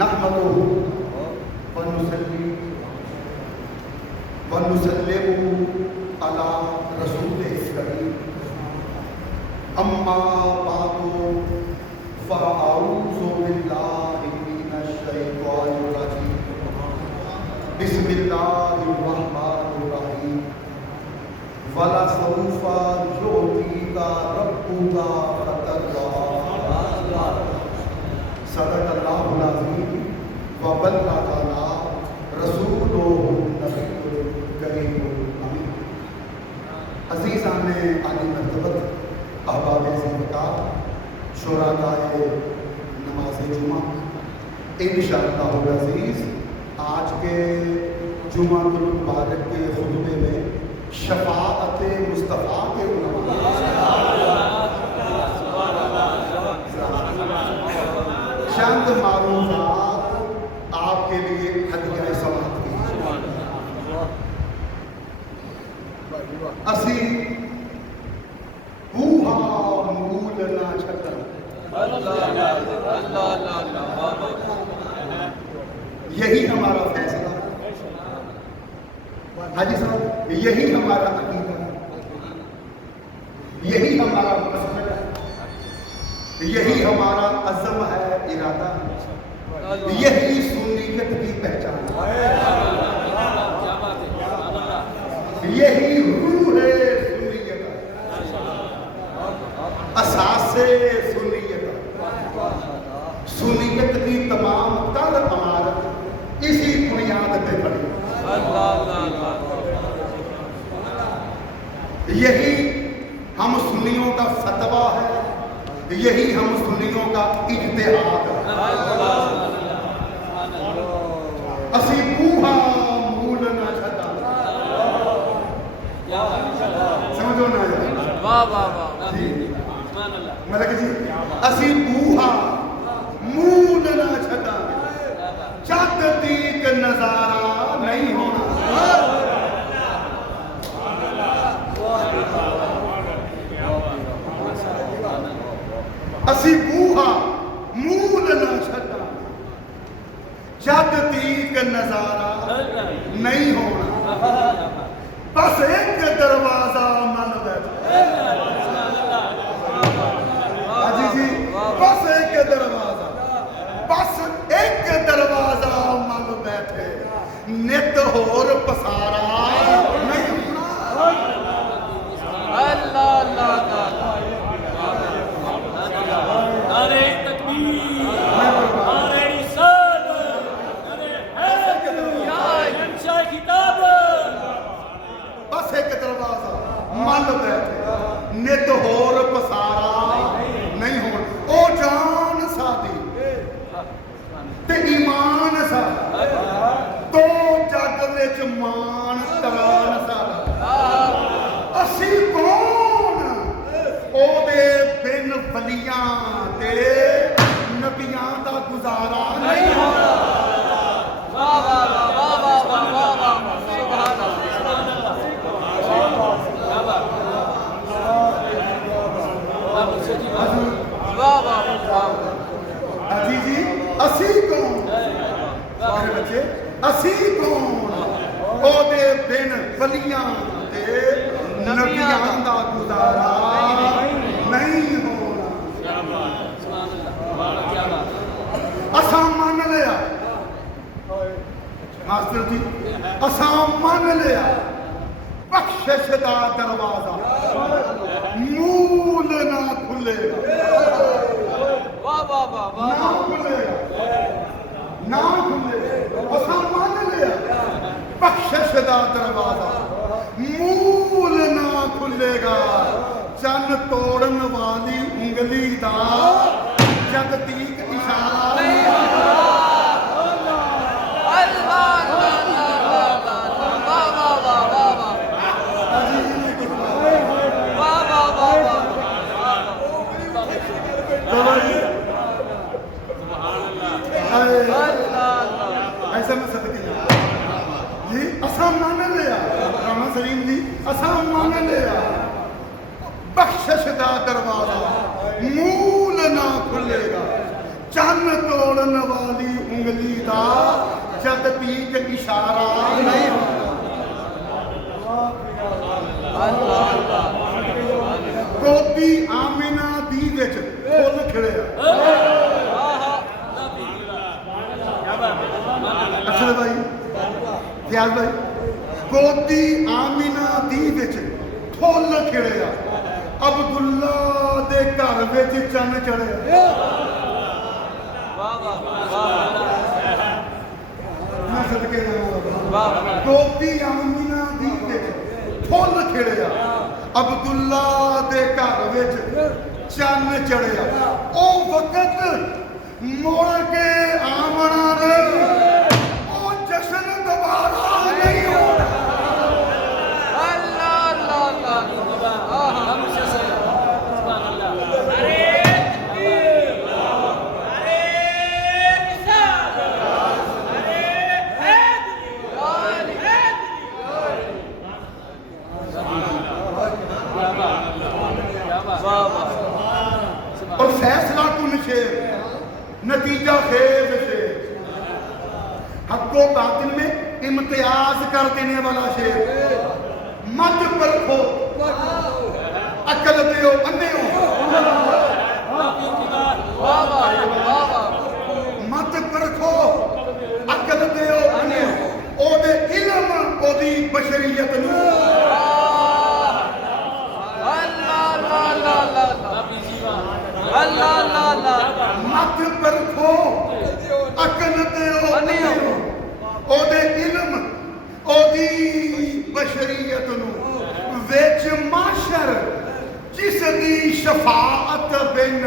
नहमदुहु व नुसल्ली व नुसल्लिमु अला रसूलिल करीम अम्मा बादु फ़अऊज़ु बिल्लाहि मिनश शैतानिर रजीम बिस्मिल्लाहिर रहमानिर रहीम वला सौफा युअतीका रब्बुका फतर्दा सदक़ल्लाहुल अज़ीम व बल्लगना रसूलुहुन नबियुल करीमुल अमीन। अज़ीज़ाने आली मर्तबत अहबाब ज़िंदगार शुरकाए नमाज जुमा, इंशाअल्लाहुल अज़ीज़ आज के जुमातुल मुबारक के खुतबे में शफ़ाअते मुस्तफ़ा के चंद मालूमात आपके लिए हदिया समात की। असी बूहा मूल ना छतर, यही हमारा फैसला, हाजी साहब, यही हमारा अकीदा, यही हमारा मसलक है, यही हमारा अज़म है, इरादा, यही सुन्नियत की पहचान, यही रूह है सुन्नियत, असासे सुन्नियत, सुन्नियत की तमाम तर इमारत इसी बुनियाद पे बनी। यही हम सुन्नियों का फतवा है, यही हम सुन्नियों का इज्तिहाद है। असी बूहा मूल ना छता, समझो ना मलक जी, असी बूहा मूल ना छता, चक तीक नजारा नहीं होना। असी बूहा मूल ना छता, जद तीक नजारा नहीं होना। बस एक दरवाजा मन बैठा, हाजी जी, बस एक दरवाजा, बस एक दरवाजा मन बैठे, नित होर पसारा नहीं होना। अल्लाह अल्लाह नारे तकबीर, नारे रिसालत, नारे हैदर या इंशा किताब। बस एक दरवाजा मन बैठे, नित होर पसारा नहीं होना। ओ जान साडी ते ईमान साडा, तो जग विच मान तरान साडा। असी कौन ओदे बिन वलियां ते नबियां दा गुजारा नहीं होना। वाह वाह वाह वाह वाह वाह वाह, सुभान अल्लाह। अजी जी, असी कौन मेरे बच्चे, असी कौन ओदे बिन वलियां ते नबियां दा गुजारा नहीं होना। असा मान लिया मास्टर जी, असा मान लिया बख्शिश दा दरवाजा मूल ना खुलेगा। वाह वाह वाह वाह, ना खुलेगा, ना खुलेगा। असा मान लिया बख्शिश दा दरवाजा मूल ना खुलेगा। चन तोड़न वाली उंगली दा जगतीक इशारा नहीं होगा। ऐसा मैं सदके जी असा मान लिया, रामा सलीम जी असा मान लिया बख्शिश दा दरवाजा मूल ना खुलेगा। चन तोड़न वाली कीता जद पीक इशारा नहीं होता। गोदी आमिना दी विच फुल खिड़िया। अच्छा भाई फयाज भाई, गोदी आमिना दी विच फुल खिड़िया, अब्दुल्ला दे घर विच चन्न चढ़िया। मैं सदके जावां, गोदी आमिना दी विच फुल खिड़िया, अब्दुल्ला दे घर विच चन्न चढ़िया। ओ वक्त मुड़ के आमना नहीं, ओ जश्न दोबारा नहीं होना। अल्लाह अल्लाह अल्लाह हमेशा से सुभान अल्लाह। अरे और फैसला कुन शेर, नतीजा खेज शेर, हक्को बातिल में इम्तियाज कर देने वाला शेर। मत परखो अकल दियो अन्ने हो, मत परखो अकल दियो अन्ने हो। ओदे इल्म ओदी बशरियत नूं मत परखो अकल दियो अन्ने हो। ओदे इल्म ओदी बशरियत नूं विच माशर जिस दी शफाअत बिन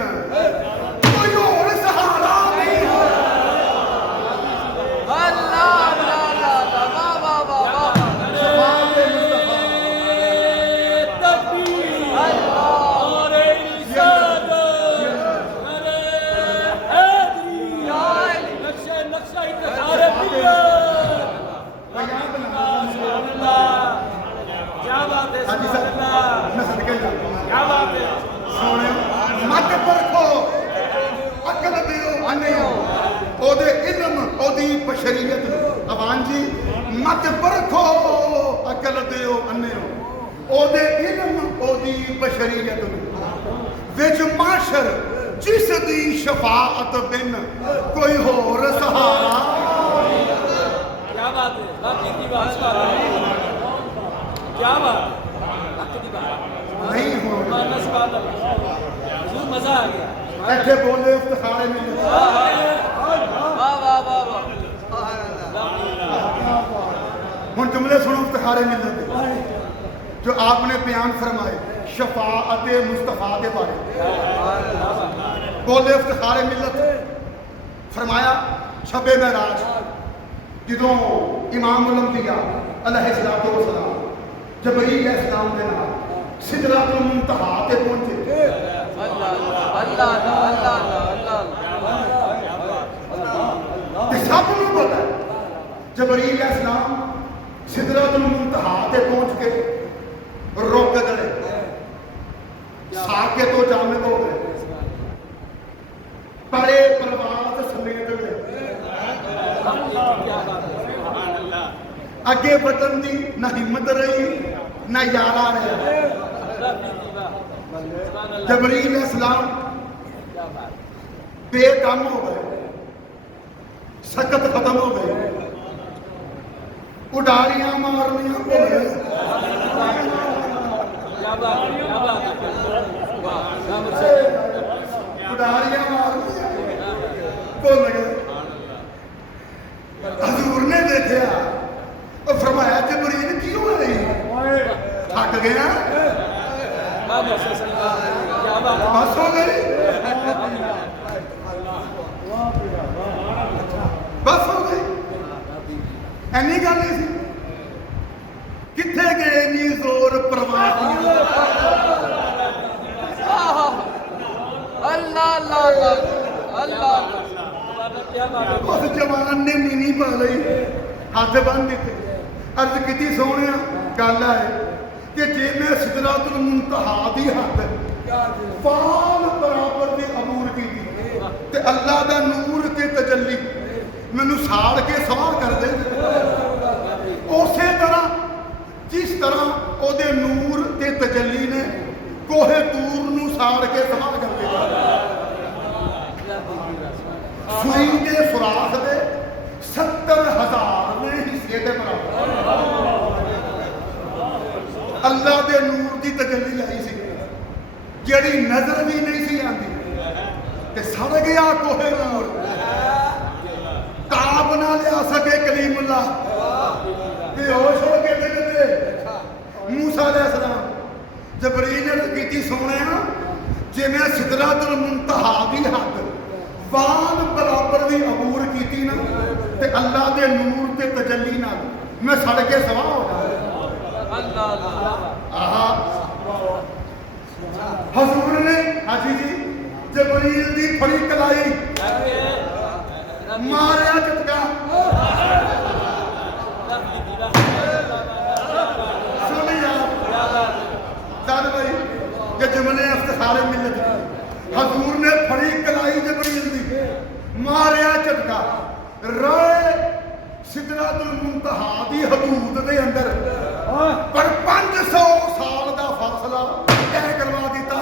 कोई होर सहारा नहीं हो। अल्लाह अल्लाह अल्लाह वाह वाह वाह वाह। मत परखो अकल दियो अन्ने हो। ओदे इल्म ओदी बशरियत अवान जी, मत परखो अकल दियो अन्ने हो। ओदे इल्म ओदी बशरियत विच माशर जिस दी शफाअत बिन कोई होर सहारा। क्या बात है, बाकी की बात क्या बात नहीं हो मजा आ गया। ऐसे बोले इफ्तिखार मिल हुन जुमले सुनो इफ्तिखार मिलत जो आपने बयान फरमाए शफाअत मुस्तफा के बारे। बोले इफ्तिखार मिलत फरमाया शबे महराज जदों इमामुल अंबिया अलैहिस्सलातु वस्सलाम जबरील अलैहिस्सलाम के नाल सिदरतुल मुंतहा ते पहुंचे। अल्लाह अल्लाह अल्लाह अल्लाह सब नूं पता है जबरील अलैहिस्सलाम सिदरतुल मुंतहा ते पहुंच के रुक गए, साके तो जामिद हो गए, परे परवाज समेत गए। अगे बटन दी ना हिम्मत रही ना यारा रहा। जबरील अलैहिस्सलाम बेदम हो गए, सकत खत्म हो गए, उडारियां मारनियां भूल गए। उडारियां मारनियां भूल गए। हजूर ने देखा और फरमाया जबरील की हो रही, थक गया, बस हो गई, बस हो गई। एनी गल नहीं सी। किथे गए नी जोर परवाह अल्लाह अल्लाह अल्लाह। उस जवान ने नीनी पा ली, हाथ बन दिते, अर्ज की सोने गल है कि जे मैं सिदरतुल मुंतहा दी हद फाल बराबर दी अबूर की ते अल्लाह दा नूर ते तजल्ली मैनू साड़ के सवाह कर दे। उस तरह जिस तरह ओदे नूर ते तजल्ली ने कोहे तूर नू साड़ के सवाह कर दिया। सुई के सुराख दे 70,000 ने हिस्से के बराबर अल्लाह दे नूर की तजल्ली लाई सी, जिहड़ी नजर भी नहीं सी आती ते सड़ गया कोहे नूर। ताब ना लिया सके कलीमुल्लाह, बेहोश हो के डिगदे मूसा अलैहिस्सलाम। जबरील ने कीती सोने जिवें सिदरतुल मुंतहा दी हद वाल बराबर दी अबूर कीती ना, ते अल्लाह दे नूर ते तजल्ली नाल मैं सड़ के सवाह हो गया। हजूर ने हाजी जी जबरील दी फड़ी कलाई मारिया झटका। सुनिया दाद भाई ये जुमले इफ्तिखार मिलत। हजूर ने फड़ी कलाई जबरील दी मारिया झटका। राय सिदरतुल मुंतहा दी हदूद दे अंदर पर 500 साल का फासला तय करवा दिता।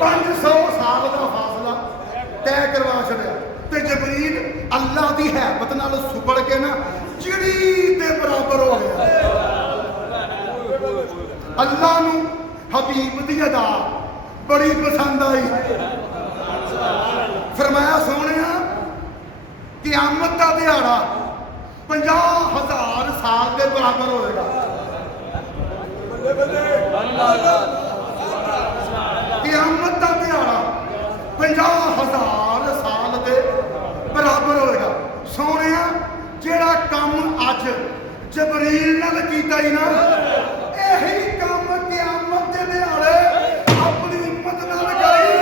500 साल का फासला तय करवा छड़िया। ते जबरील अल्लाह की हैबत नाल सुबड़ के ना चिड़ी दे बराबर हो गया। अल्लाह नू हबीब दी अदा बड़ी पसंद आई। फरमाया सोने क़यामत का दिहाड़ा 50,000 साल के बराबर होएगा। क़यामत का दिहाड़ा 50,000 साल के बराबर होएगा। सोने जेड़ा काम अज जबरील नाल कीता ही ना, यही काम क़यामत के दिहाड़े अपनी उम्मत नाल करी।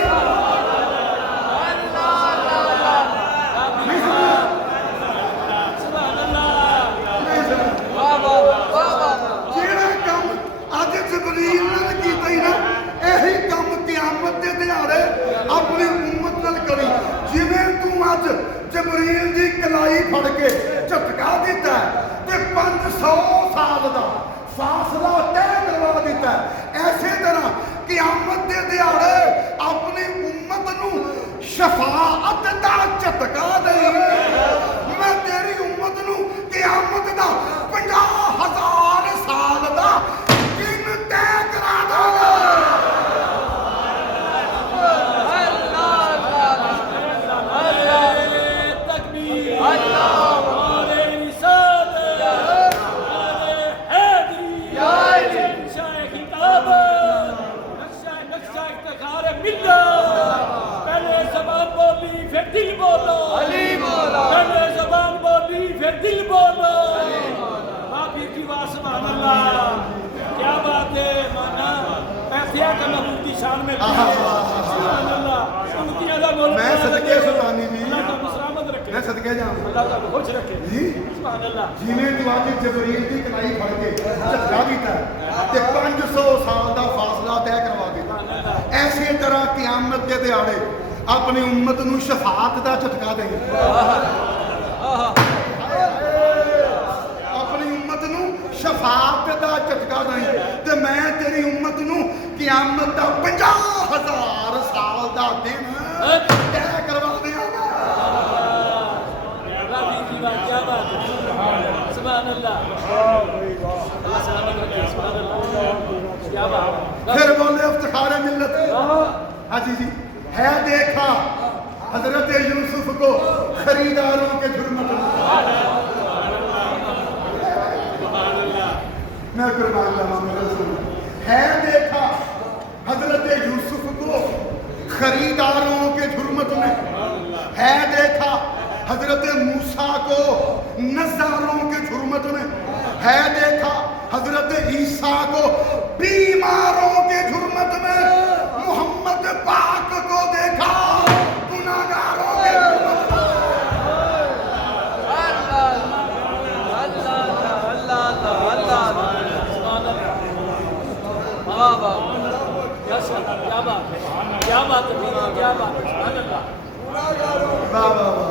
अपनी उम्मत नाल करी। जिवें तू अज जबरील दी कलाई फड़ के झटका दिता है ते 500 साल का फासला तय करवा दिता है, ऐसे तरह क़यामत दे दिहाड़े अपनी उम्मत नू शफाअत दा झटका दे। मैं तेरी उम्मत नू क़यामत दा 50,000 साल का दिन तय करा दूंगा। दिल बोलो अली बोलो, पहले ज़बान बोली फिर दिल बोलो। माफी की बात सुभान अल्लाह, क्या बात है माना पैसिया का महबूब की शान में सुभान अल्लाह। उनकी अदा बोलो। मैं सदके सुल्तानी जी, अल्लाह का सलामत रखे, मैं सदके जाऊं, अल्लाह का खुश रखे जी सुभान अल्लाह। जिवें दुआ की जबरील की कलाई फड़ के झटका दिता ते 500 साल का फासला तय करवा दिता। ऐसी तरह क़यामत के दिहाड़े अपनी उम्मत नू शफाअत दा झटका देंगे। अपनी उम्मत नू शफाअत दा झटका देंगे ते मैं तेरी उम्मत नू क़यामत दा 50,000 साल का दिन तय करवा देंगा। क्या बात है सुभान अल्लाह, अल्लाह सलामत रखे सुभान अल्लाह। क्या बात फिर बोले इफ्तिखार मिल्लत। हाजी जी है देखा हजरत यूसुफ को खरीदारों के झुरमट में। मैं कुर्बान जाऊं मेरे रसूल। है देखा हजरत यूसुफ को खरीदारों के झुरमट में। है देखा हजरत मूसा को नज़ारों के झुरमट में। है देखा हजरत ईसा को बीमारों के झुरमट में। मोहम्मद पाक को देखा गुनाहगारों के झुरमट में। वाह वाह क्या बात है, क्या बात है, क्या बात है, सुभान अल्लाह, वाह वाह वाह।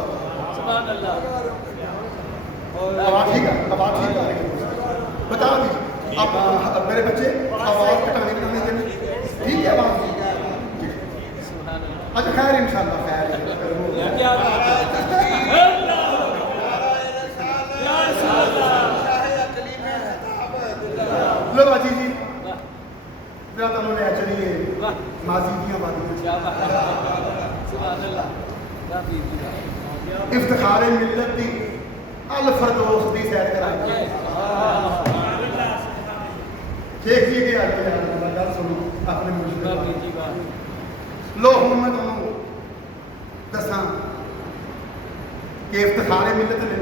सुभान अल्लाह। आवाज ठीक है, आवाज ठीक आ रही है। बता दीजिए अब मेरे बच्चे आवाज कटाने बनाने के लिए ठीक है आवाज ठीक है। अच्छा खैर इंशाल्लाह खैर क्या बात है, या रसूल अल्लाह। लो बाजी जी मेरा तो ले चलिए माजी की बातें क्या बात है, सुभान अल्लाह। इफ्तिखार मिल्लत दी अल फरदौस दी सैर कराई देखिए कि आज गल सुनो अपने मुझे लो हूं मैं तुहानू दसा कि इफ्तिखार मिल्लत ने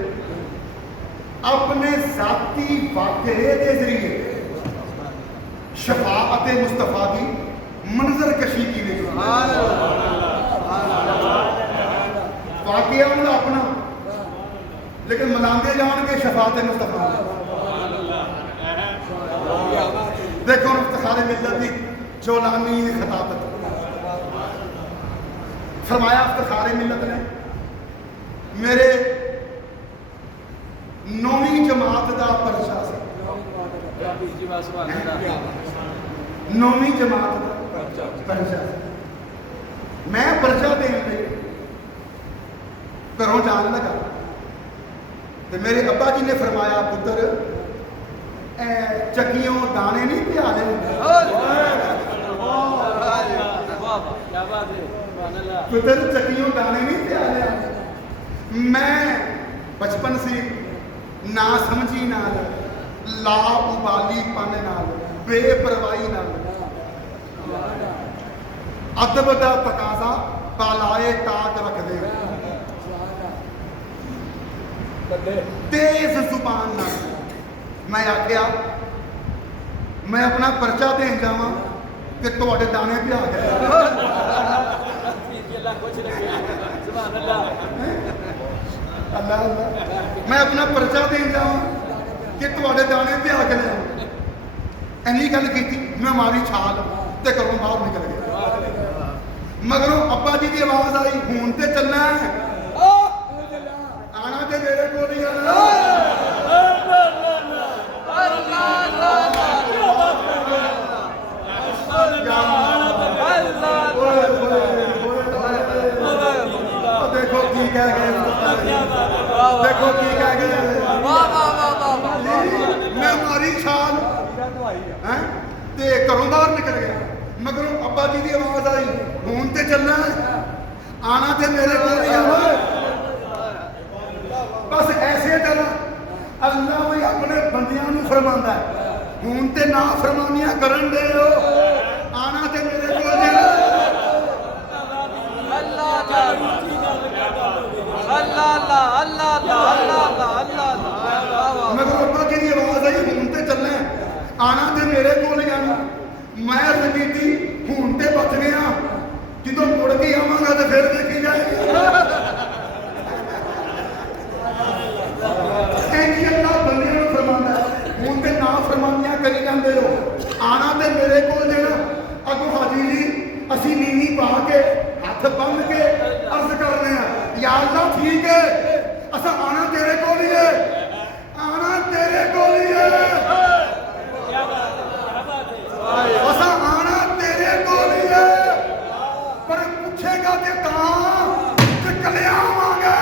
अपने जाती वाक़े के जरिए शफाअत मुस्तफा की मंजर कशी की वाक़या उन्हें अपना लेकिन मनाते जान के शफाअत मुस्तफा देखो इफ्तिखार मिल्लत की जोलानी खिताबत फरमाया इफ्तिखार मिल्लत ने मेरे 9वीं जमात का परचा से 9वीं जमात का परचा मैं परचा देने लई घरों जान लगा तो मेरे अब्बा जी ने फरमाया पुत्र चक्कियों दाने नहीं प्याले पुत्र चक्कियों दाने नहीं प्याले मैं बचपन से ना समझी नाल ला उबाली पन नाल बेपरवाही नाल अदब दा तकाजा बालाए ताक रख दे तेज जुबान नाल मैं आख्या मैं अपना परचा देन जावा कि तुहाडे दाने पिया गए अल्लाह मैं अपना परचा देन जावा कि तुहाडे दाने पिया गए इन्नी गल की मैं मारी छाल ते घरों बाहर निकल गया मगरों अब्बा जी की आवाज आई हूं ते चलना है आना ते मेरे को नहीं आना देखो की कह गए देखो की कह गए मैं मारी छाल ते घरों बाहर निकल गया मगरों अब्बा जी की आवाज आई हूं ते चलना आना ते मेरे को नहीं आना बस ऐसे तरह अल्लाह भी अपने बंदियां नूं फरमांदा है हूं ते ना फरमानियां करन दे आना ते मेरे को नहीं मगर अब्बा जी की आवाज आई हूं ते चलना आना ते मेरे को नहीं आना मैं रंगीती हूं ते बच गया जो मुड़ के आवांगा तो फिर देखी जाएगी अल्लाह बंदे नूं फरमांदा हूं ते ना फरमानियां करी जांदे हो आना ते मेरे को देना अगों हाजी जी असी नीवी पा के हथ बन के अर्ज करने या अल्लाह ठीक है असा आना तेरे को ही है आना तेरे को ही है असा आना तेरे को ही है पर पूछेगा कि कहां कि कलिया आवांगे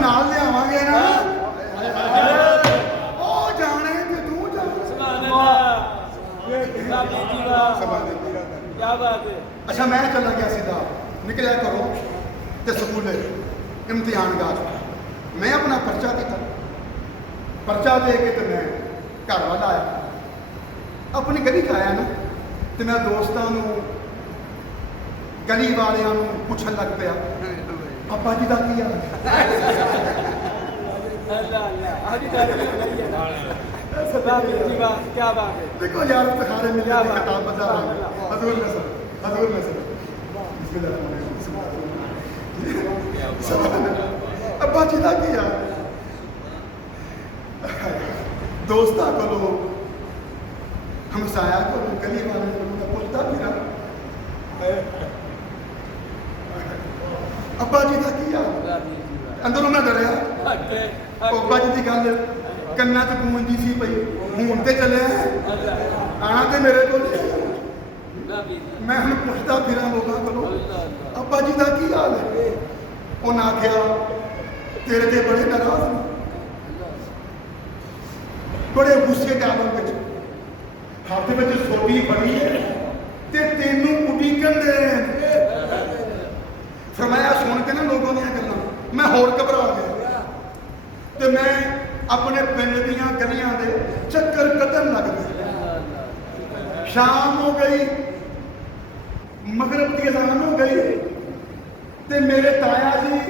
ਨਾਲ ਲਿਆਵਾਂਗੇ ਨਾ ਉਹ ਜਾਣੇ ਤੇ ਤੂੰ ਜਾਣੇ ਸੁਭਾਨ ਅੱਲਾਹ ਬਾਬੀ ਜੀ ਵਾਹ ਕੀ ਬਾਤ ਹੈ ਅੱਛਾ ਮੈਂ ਚਲਾ ਗਿਆ ਸਿੱਧਾ ਨਿਕਲਿਆ ਘਰੋਂ ਤੇ ਸਕੂਲੇ ਇਮਤਿਹਾਨ ਗਾ ਮੈਂ ਆਪਣਾ ਪਰਚਾ ਦਿੱਤਾ ਪਰਚਾ ਦੇ ਕੇ ਤੇ ਮੈਂ ਘਰ ਵੱਲ ਆਇਆ ਆਪਣੀ ਗਲੀ 'ਚ ਆਇਆ ਨਾ ਤੇ ਮੈਂ ਦੋਸਤਾਂ ਨੂੰ ਗਲੀ ਵਾਲਿਆਂ ਨੂੰ ਪੁੱਛਣ ਲੱਗ ਪਿਆ ਪਾਪਾ ਜੀ ਦਾ ਕੀ ਹਾਲ ਅੱਲਾਹ ਅੱਲਾਹ ਆਦੀ ਗੱਲ ਨਹੀਂ ਹੈ ਬਾਬੀ ਜੀ ਵਾਹ ਕੀ ਬਾਤ ਹੈ देखो यार इफ्तिखार मिले खिताब बजा रहा है हजूर नसर बिस्मिल्लाह अब्बा जी दा की यार दोस्तां को हमसाया को गली वाले को पुछता फिरा अब्बा जी दा की यार अंदरों मैं डरिया अब्बा जी दी गल ਕੰਨਾਂ 'ਚ ਗੂੰਜਦੀ ਸੀ ਪਈ ਹੁਣ ਤੇ ਚੱਲਿਆ ਆਣਾ ਤੇ ਮੇਰੇ ਕੋਲ ਮੈਂ ਹੁਣ ਪੁੱਛਦਾ ਫਿਰਾਂ ਲੋਕਾਂ ਕੋਲੋਂ ਅੱਬਾ ਜੀ ਦਾ ਕੀ ਹਾਲ ਹੈ ਉਹਨਾਂ ਆਖਿਆ ਤੇਰੇ ਤੇ ਬੜੇ ਨਾਰਾਜ਼ ਨੇ ਬੜੇ ਗੁੱਸੇ ਦੇ ਆਲਮ ਵਿੱਚ ਹੱਥ ਵਿੱਚ ਸੋਟੀ ਫੜੀ ਹੈ ਤੇ ਤੈਨੂੰ ਉਡੀਕਣ ਦੇ ਫਰਮਾਇਆ ਸੁਣ ਕੇ ਨਾ ਲੋਕਾਂ ਦੀਆਂ ਗੱਲਾਂ ਮੈਂ ਹੋਰ ਘਬਰਾ ਗਿਆ ਤੇ ਮੈਂ अपने पिंड दियां गलियां दे चक्कर कदम लग गए शाम हो गई मगरब की अजान हो गई ते मेरे ताया जी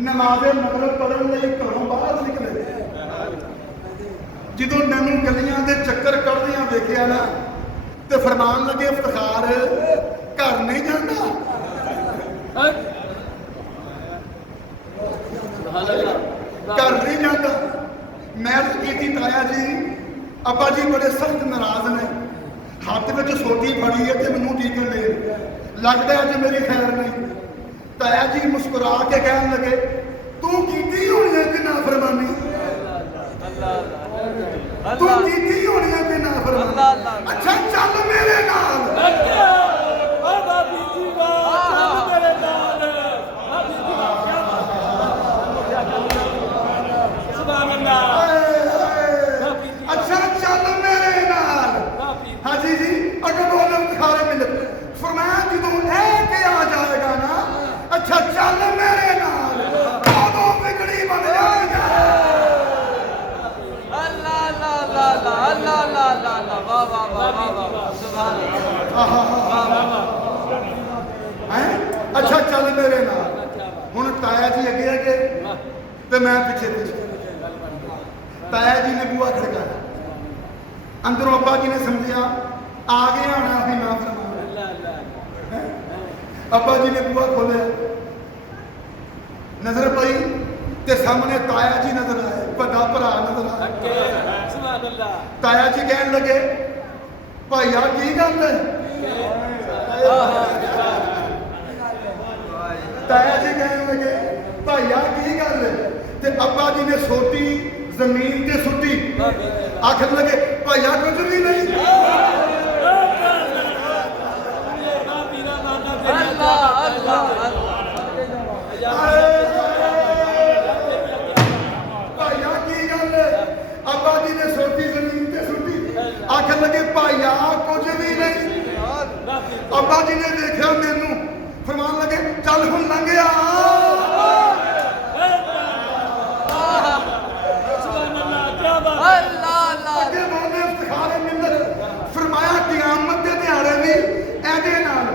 नमाज़े मगरब पढ़न लई घरों बाहर निकले जदों मैनूं गलियां दे चक्कर कढ़दियां देखिया ना ते फरमान लगे इफ्तिखार घर नहीं जाता घर नहीं जाता मैं की ताया जी अब्बा जी बड़े सख्त नाराज ने हाथ में सोटी फड़ी है तो मैनू टीकन दे लगता अज मेरी खैर नहीं ताया जी मुस्कुरा के कहन लगे तू कीती होनी है कि ना फरमानी तू कीती होनी है कि ना फरमानी अच्छा चल मेरे नाल बाबी जी वाह चल मेरे नाल बाबी जी वाह अच्छा चल मेरे नाल हाजी जी अगर बोलम खारे मिल फरमाया जदों लेके आ जाएगा ना अच्छा चल मेरे नाल दोनों बिगड़ी बन जाएगा अल्लाह अल्लाह अल्लाह अल्लाह अल्लाह अल्लाह वाह वाह वाह वाह सुभान अल्लाह हैं अच्छा चल मेरे नाल हुन ताया जी अगे अगे ते मैं पीछे पीछे ताया जी ने बुआ खड़काया अंदरों अब्बा जी ने समझिया आ गया आना भी ना फरमाया अब्बा जी ने बुआ खोलिया नजर पई ते सामने ताया जी नजर आए बड़ा भरा नजर आया सुभान अल्लाह ताया जी कहन लगे भाईया की गल है ताया जी कहन लगे भाईया की गल है ते अब्बा जी ने सोटी जमीन ते सुट्टी आखन लगे भाईया कुछ भी नहीं अल्लाह अल्लाह भाईया की गल अब्बा जी ने सोटी जमीन ते सुट्टी आखन लगे भाईया कुछ भी नहीं अब्बा जी ने देखा मैनू फरमान लगे चल हुन लंघिया फरमाया क़यामत के दिहाड़े भी ऐदे नाल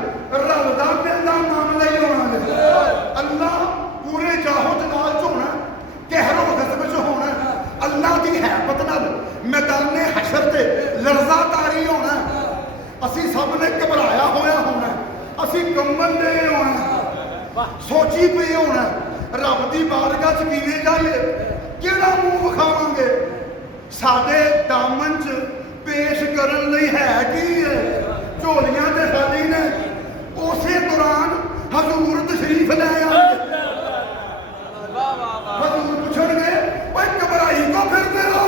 रलदा मिलदा मामला ही होना अल्लाह पूरे जाहो जलाल च होना कहरो गज़ब च होना अल्लाह की हैबत नाल मैदाने हशर ते लर्ज़ा तारी होना असी सब ने घबराया होया होना असी कंबन दे होना सोची पे होना रब की बारगाह च किवें जाइए किहड़ा मूँह विखावांगे साडे दामन च पेश करन लई है की है झोलियां ते खाली ने उसे दौरान हजूर तशरीफ ले आए हजूर पुछणगे ओए घबराई को फिरदे हो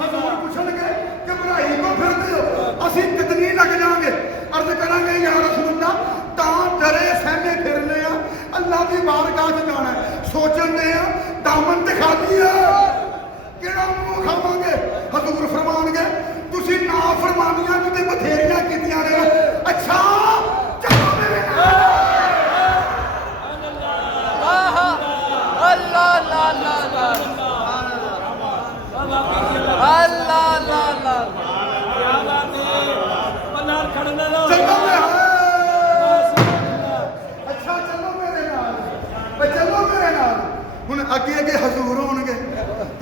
हजूर पुछणगे घबराई को फिरदे हो असीं कितनी लग जाएंगे अर्ज करांगे या रसूल अल्लाह तां ਤੁਸੀਂ ਨਾਫਰਮਾਨੀਆਂ ਵੀ ਤੇ ਬਥੇਰੀਆਂ ਕੀਤੀਆਂ ਨੇ ਅੱਛਾ ਚਲੋ ਮੇਰੇ ਨਾਲ आहा अल्लाह ला ला ला अल्लाह ला ला क्या बात है पनार खड़ना लो चलो अच्छा चलो मेरे नाल चलो मेरे नाल हुण अगे अगे हजूर होणगे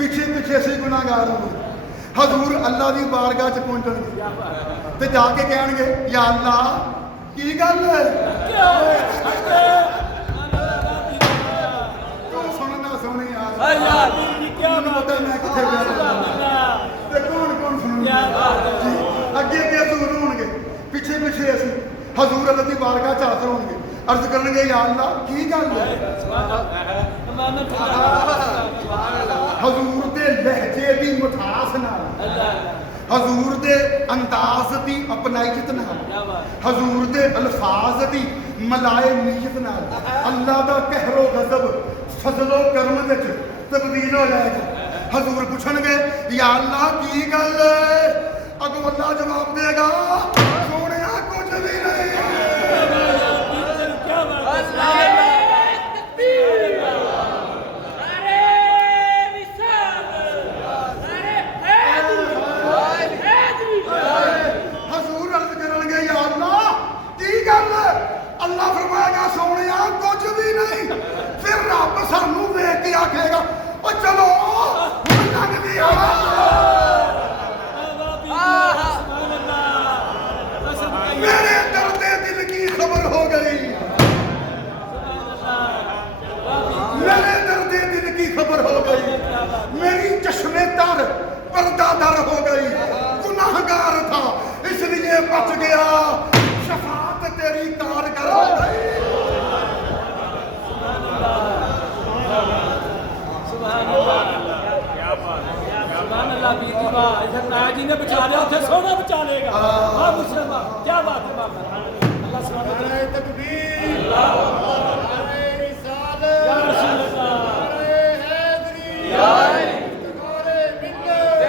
पिछे पिछे असीं गुनाहगार होवांगे हजूर अल्लाह दी बारगाह च पहुंचणगे ते जाके कहणगे या अल्लाह की गल है तू सुनना सोहणे यार अल्लाह क्या ਮੈਨੂੰ ਪਤਾ ਮੈਂ ਕਿੱਥੇ ਗਿਆ ਤੇ ਕੌਣ ਕੌਣ ਸੁਣੂਗਾ ਜੀ ਅੱਗੇ ਅੱਗੇ ਹਜ਼ੂਰ ਹੋਣਗੇ ਪਿੱਛੇ ਪਿੱਛੇ ਅਸੀਂ ਹਜ਼ੂਰ ਅੱਲਾਹ ਦੀ ਬਾਰਗਾਹ ਚ ਹਾਜ਼ਰ ਹੋਣਗੇ अर्ज करनगे या अल्लाह की गल है हजूर दे लहजे दी मिठास नाल हजूर दे अंदाज दी अपनाइयत नाल हजूर दे अल्फाज दी मलायमियत नाल अल्लाह दा कहरो गज़ब फजलो करम विच तब्दील हो जाएगा हजूर पूछणगे या अल्लाह की गल अगों अल्लाह जवाब देगा सोनिया कुछ भी नहीं अल्लाह फरमाएगा सोनिया कुछ भी नहीं फिर रब सानू देख के आखेगा ओ चलो लग दिया मेरे दर्द दिल की खबर हो गई मेरे दर्द दिल की खबर हो गई मेरी चश्मे तर पर्दा दर हो गई गुनाहगार था इसलिए बच गया शफाअत तेरी कारगर हो गई जी ने बचा लिया उसे सोना बचा लेगा हाँ मुसलमान क्या बात है बाबा अल्लाह सुभान तकबीर या रसूल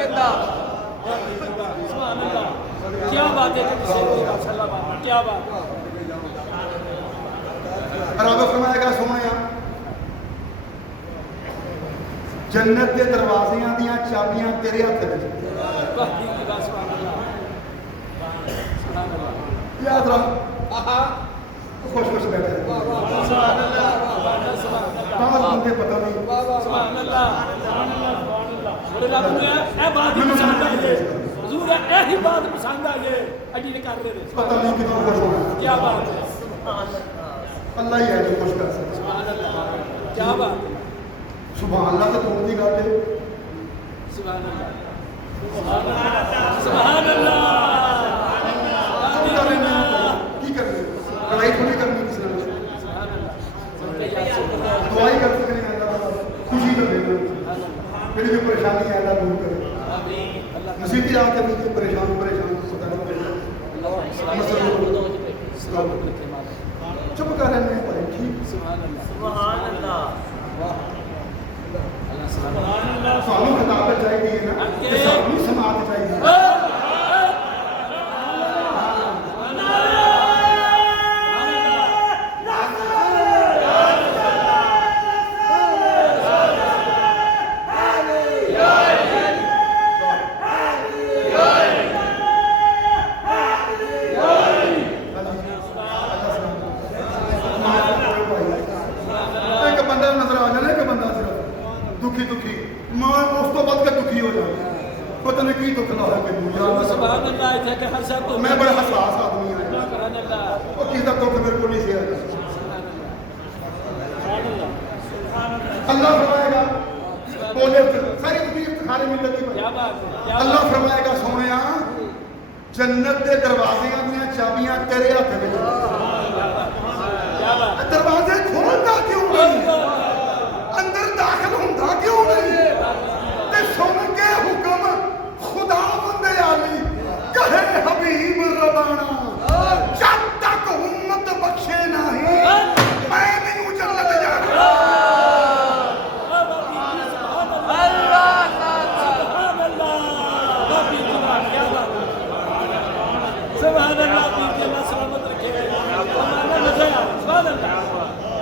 अल्लाह क्या बात है क्या बात रब फरमाएगा सोनिया जन्नत के दरवाजियां दियां चाबियां तेरे हथ में याद रख खुश खुश बैठे बाहर बंदे पता नहीं बात पसंद आई है अजी ने कर रहे पता नहीं कितना खुश होना क्या बात है अल्लाह ही है जो खुश कर सकता क्या बात है सुभान अल्लाह तो तोड़ दी गल है सुभान अल्लाह सुभान अल्लाह की कर रहे लड़ाई थोड़ी करनी किसी ने दुआई कर सकते हैं अल्लाह खुशी कर देना मेरी जो परेशानी है अल्लाह दूर करे मुसीबत आके मुझे परेशान चुप कर रहे हैं भाई ठीक सानू खिताबत चाहिए ना सानू समात चाहिए दुखी दुखी मैं उस तो बद के दुखी हो जाऊँ पता नहीं की दुख ला है मैं बड़ा हसास आदमी हूँ और किसी का दुख मेरे को नहीं शेयर अल्लाह फरमाएगा बोले सारी तकलीफ खाली मिल लगी अल्लाह फरमाएगा सोनिया जन्नत के दरवाजे दियां चाबियां तेरे हथ में दरवाजे खोलता क्यों नहीं अंदर दाखिल होता क्यों नहीं ते सुन के हुक्म खुदा बंदे आली कहे हबीब रबाना जब तक उम्मत बख्शे नहीं मैं नहीं जन्नत जाना अल्लाह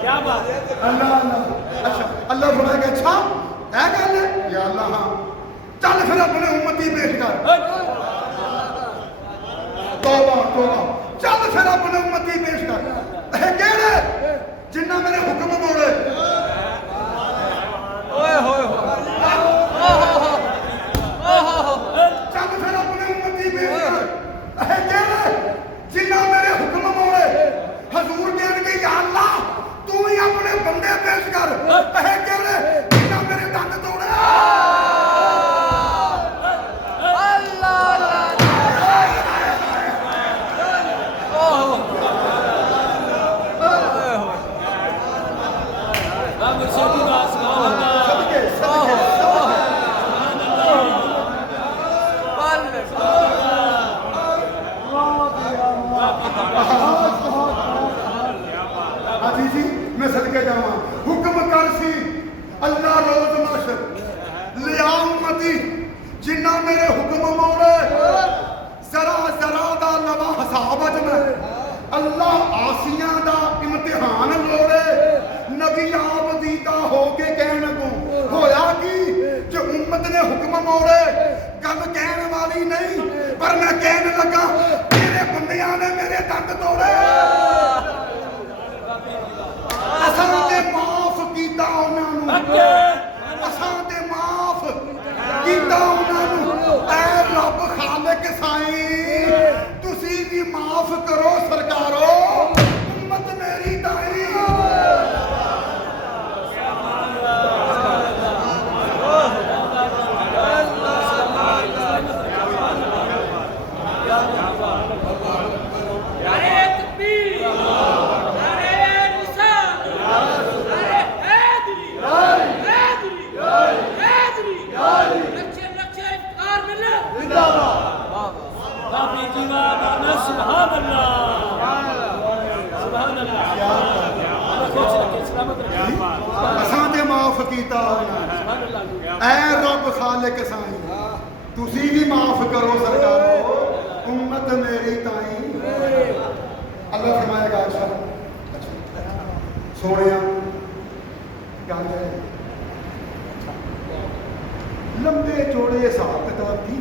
क्या बात है अल्लाह अल्लाह अच्छा अल्लाह फरमाएगा अच्छा ऐ गल है या अल्लाह हाँ चल फिर अपने उम्मती पेश कर तौबा तौबा चल फिर अपने उम्मती पेश कर ए केड़े जिन्ना मेरे हुक्म मोड़े ओए होए चल फिर अपने उम्मती पेश कर ए केड़े जिन्ना मेरे हुक्म मोड़े हजूर कहणगे या अल्लाह तू ही अपने बंदे पेश कर ए केड़े जिन्ना मेरे दंद तोड़े सबके हाजी जी मैं सदके जावा हुक्म कर सी अल्लाह रोज माशर लिया उम्मती जिन्ना मेरे हुक्म मोड़े जरा जरा दा नवा हिसाब अज मैं अल्लाह आसियां दा इम्तिहान लोड़े नबी आप दीता हो के कहने को होया कि जो उम्मत ने हुक्म मोड़े गल कहने वाली नहीं पर मैं कहने लगा मेरे बंदियां ने मेरे दंद तोड़े असां ते माफ कीता उन्हां नूं असां ते माफ कीता उन्हां नूं ऐ रब खालिक साईं तुसी भी माफ करो सरकारो उम्मत मेरी ताई असां ते माफ कीता ऐ रब खालिक साईं तुसी भी माफ करो सरकारो उम्मत मेरी ताई अल्लाह फरमाएगा अच्छा सोनिया गल है लंबे चौड़े हिसाब किताब की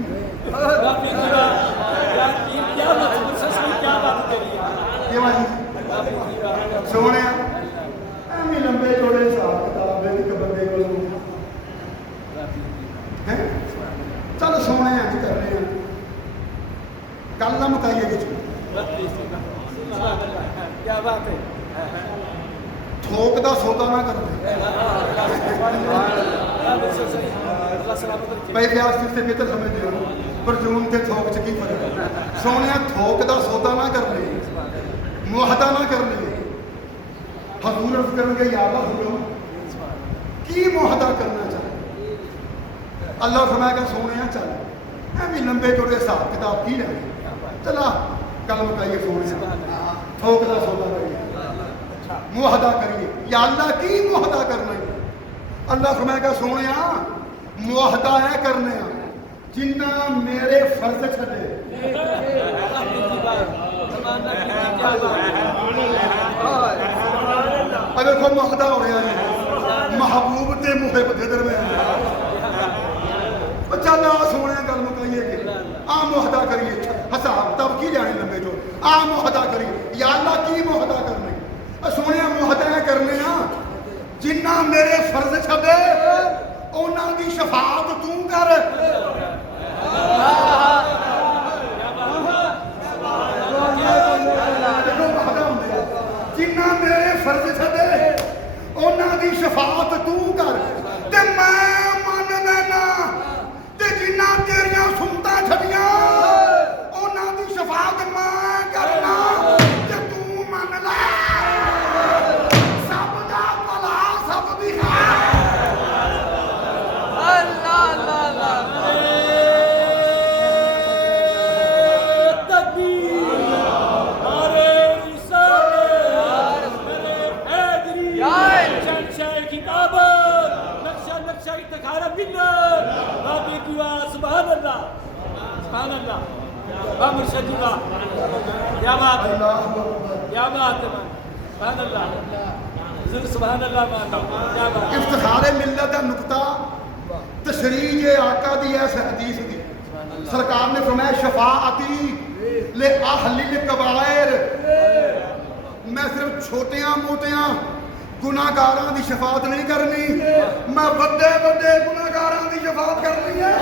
सोने एवं लंबे चौड़े हिसाब किताब एक बंदे को चल सोने अज करने गल ना मुकाइए क्या बात है थोक का सौदा ना कर भाई ब्यास से बेहतर समझते हो परचून के थोक च की फर्क है सोने थोक का सौदा ना कर ले मुआहदा ना कर ले हजूर अर्ज करेंगे या अल्लाह हुक्म की मुआहदा करना चाहे अल्लाह फरमाएगा सोने चल एवं लंबे चौड़े हिसाब किताब की है चला कल मुकाइए सोने थोक का सौदा करिए मुआहदा करिए या अल्लाह की मुआहदा करना है अल्लाह फरमाएगा सोने मुआहदा है करने जिन्ना मेरे फर्ज छड़े देखो मुआहदा हो रहा है महबूब ते मुहिब के दरम्यान चल आ सोने गल मुकाइए कि आ मुआहदा करिए हिसाब तब की जाने लंबे जो आ मुआहदा करिए या अल्लाह की मुआहदा करने सोने मुआहदा करने जिन्ना मेरे फर्ज छड़े उन्हां दी शफाअत तू कर जिन्ना मेरे फर्ज छड़े उन्हां दी शफाअत तू कर ते मैं मन लेना ते जिन्ना तेरियां सुनता छड़ियां उन्हां दी शफाअत मैं करना ते तू मन ले सब दा भला सब दी अल्लाह अल्लाह अल्लाह क्या बात है क्या बात है सुभान अल्लाह माना क्या बात इफ्तिखार मिल्लत का नुकता तशरीज आका दी ऐस हदीस दी सरकार ने फरमाया शफाअती ले अहलिल कबायर, मैं सिर्फ छोटियां मोटियां गुनाहगारां दी शफाअत नहीं करनी, मैं बड़े बड़े गुनाहगारां दी शफाअत करनी है।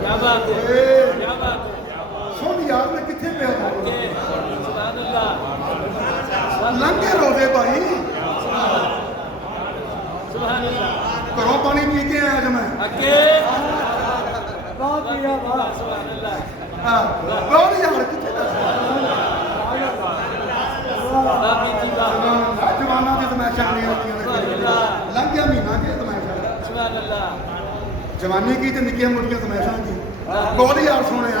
क्या बात है क्या बात है सुन यार मैं कितने पे सुभान अल्लाह लंघे रोजे भाई सुभान अल्लाह घरों पानी पी के आया जब मैं अगे बहुत बढ़िया बात सुभान अल्लाह बहुत यार कितने बाबी की बात जवाना की तमैशा नहीं होती लंघिया महीना के तमैशा सुभान अल्लाह जवानी की तो निक्कियां मोटियां तमैशा की बहुत यार सुने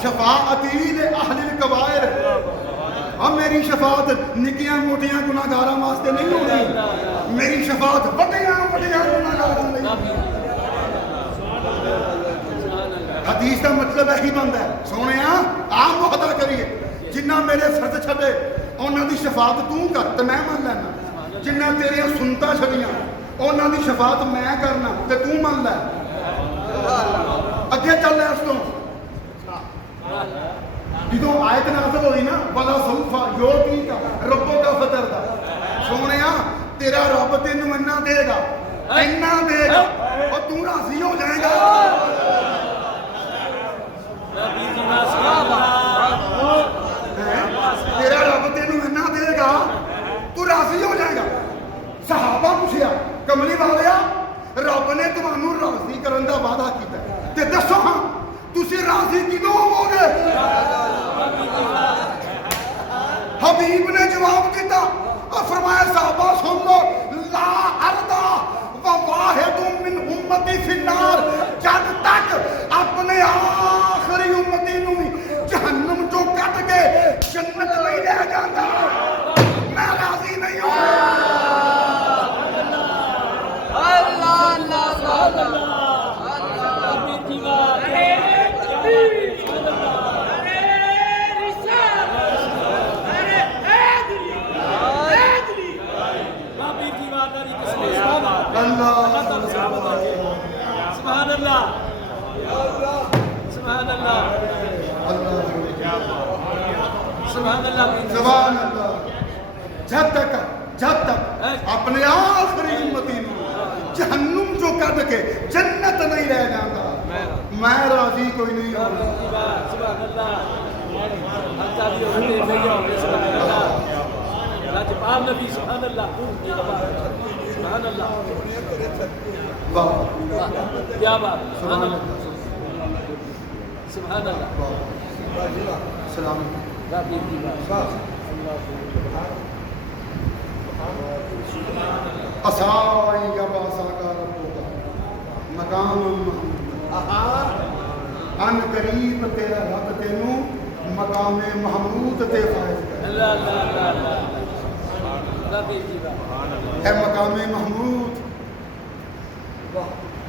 शफाअती ले अहलिल कबायर, अब मेरी शफाअत निक्कियां मोटियां गुनाहगारां वास्ते नहीं होगी, मेरी शफाअत बड़ियां बड़ियां गुनाहगारां लई। हदीस का मतलब यही बनता है सोने आम मुहदा करिए जिन्ना मेरे फर्ज छड़े उन्होंने की शफाअत तू कर तो मैं मान लैना, जिन्ना तेरिया सुनता छड़ियां उन्होंने की शफाअत मैं करना तो तू मान लै। अगे चल इस तो जो आयत नाज़िल हुई ना वाला सौफा जो की का रब्बों का फतर दा सोने तेरा रब तेन इन्ना देगा और तू राजी हो जाएगा। तेरा रब तेन इन्ना देगा तू राजी हो जाएगा। सहाबा पूछया कमली वालिया रब ने तुम्हानू राजी करने का वादा किया ते दसो हाँ तुसी राजी किदों होवोगे? हबीब ने जवाब दिता और फरमाया साहबा सुन लो ला अर्दा व वाहिदुम मिन उम्मती फिन्नार, जब तक अपने आखिरी उम्मती नू जहन्नम चो कट के जन्नत नहीं ले जाता मैं राजी नहीं हूं। अल्लाह अल्लाह अल्लाह बाबी की बात बाबी की बात अल्लाह सुभान अल्लाह सुभान अल्लाह सुभान अल्लाह सुभान अल्लाह। जब तक अपने आखिरी उम्मती नू जहन्नुम चो कट के जन्नत नहीं रह जाता मैं राजी कोई नहीं हूं। सुभान अल्लाह अच्छा भी होते भैया सुभान अल्लाह लाजवाब नबी सुभान अल्लाह सुभान अल्लाह वाह क्या बात सुभान अल्लाह सुभान अल्लाह सलाम बाबी की बात असाई अबासा का रब्बुका मकाम अन करीब तेरा रब तेनू मकाम महमूद ते फायज करे। अल्लाह अल्लाह अल्लाह बाबी की बात है मकाम महमूद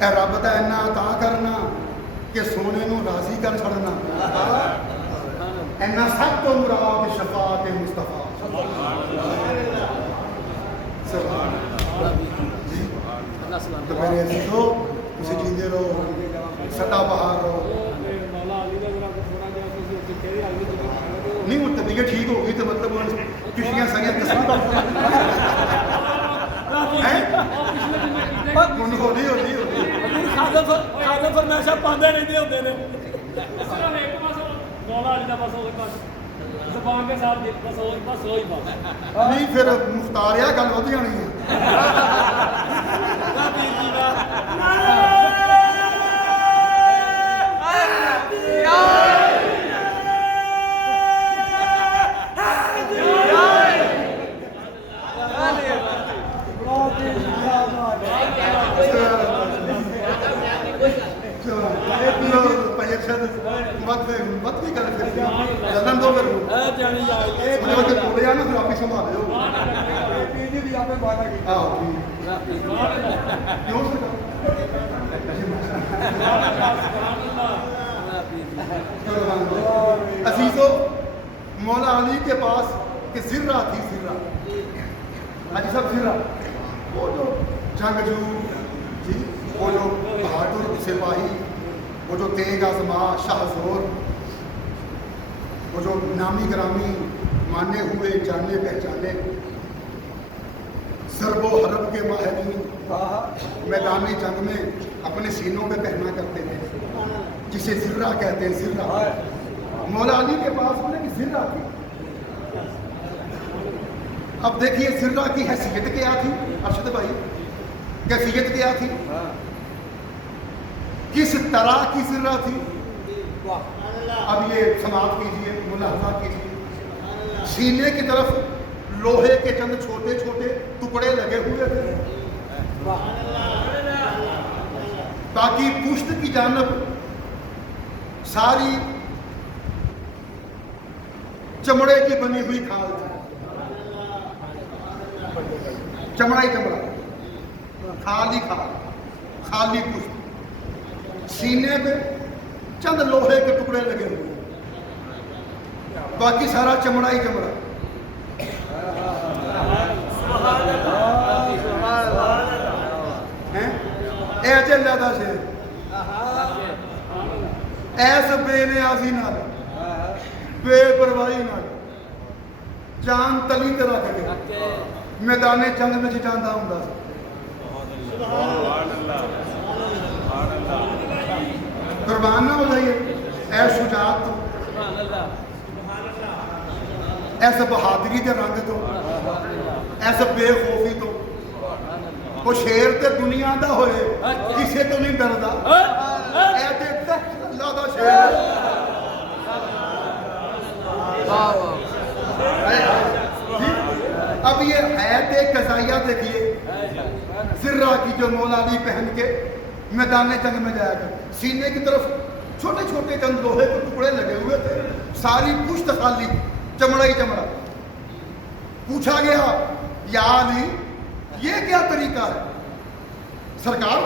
है रब का इन्ना अता करना कि सोने नू राजी कर छड़ना इन्ना सब तो मुराद शफाअत मुस्तफा तो मेरे अजीजों तुसी जींदे रहो सदा बहार रहो। नहीं हूँ तबीयत ठीक हो गई तो मतलब पिछलियां सारियां किस्मत होनी होनी होनी खादर फरमाइशा पांदे नहीं होते ने सिर्फ एक बस मौला अली दा बस वही बस ज़बान के साथ बस वही बात नहीं फिर मुख्तार या गल वध जानी है। बाबी की बात मत भी कर चलन दो फिर जानी जाए मुझे बोले ना फिर आप ही संभाले हो क्यों बाबी की अजीजों, मौला अली के पास कि जिर्रा थी, जिर्रा हाजी साहब, जिर्रा वो जो जंगजू जी, वो जो बहादुर सिपाही, वो जो तेज आजमा शाहजोर, वो जो नामी ग्रामी माने हुए जाने पहचाने ज़रबो हरब के माहिरीन मैदानी जंग में अपने सीनों पे पहना करते थे, जिसे जिर्रा कहते हैं, जिर्रा। मौला अली के पास बोले कि जिर्रा थी। अब देखिए जिर्रा की हैसियत क्या थी अरशद भाई, कैफियत क्या थी, किस तरह की जिर्रा थी। अब ये समाप्त कीजिए, मुलाहजा कीजिए, सीने की तरफ लोहे के चंद छोटे छोटे टुकड़े लगे हुए थे, ताकि पुश्त की जानब सारी चमड़े की बनी हुई खाल थी, चमड़ा ही चमड़ा, खाली खाल, खाली पुश्त, सीने पे चंद लोहे के टुकड़े लगे हुए, बाकी सारा चमड़ा ही चमड़ा। ऐसे ज्यादा से ऐस बेनियाजी नाल, बेपरवाही नाल, जान तली ते रख के मैदाने जंग में जितांदा हुंदा सी। कुर्बान ना हो जाइए ऐ शुजात तो, ऐस बहादुरी के रंग तो, ऐस बेखौफी तो। वो शेर ते दुनिया दा होए, किसे तो नहीं डरदा। ऐ ते अल्लाह दा शेर। अब ये है ते कज़ाइया देखिए, जिर्रा की जो मौला अली पहन के मैदान जंग में जाया कर, सीने की तरफ छोटे छोटे चंद लोहे के टुकड़े लगे हुए थे, सारी पुश्त खाली, चमड़ा ही चमड़ा। पूछा गया या अली ये क्या तरीका है सरकार?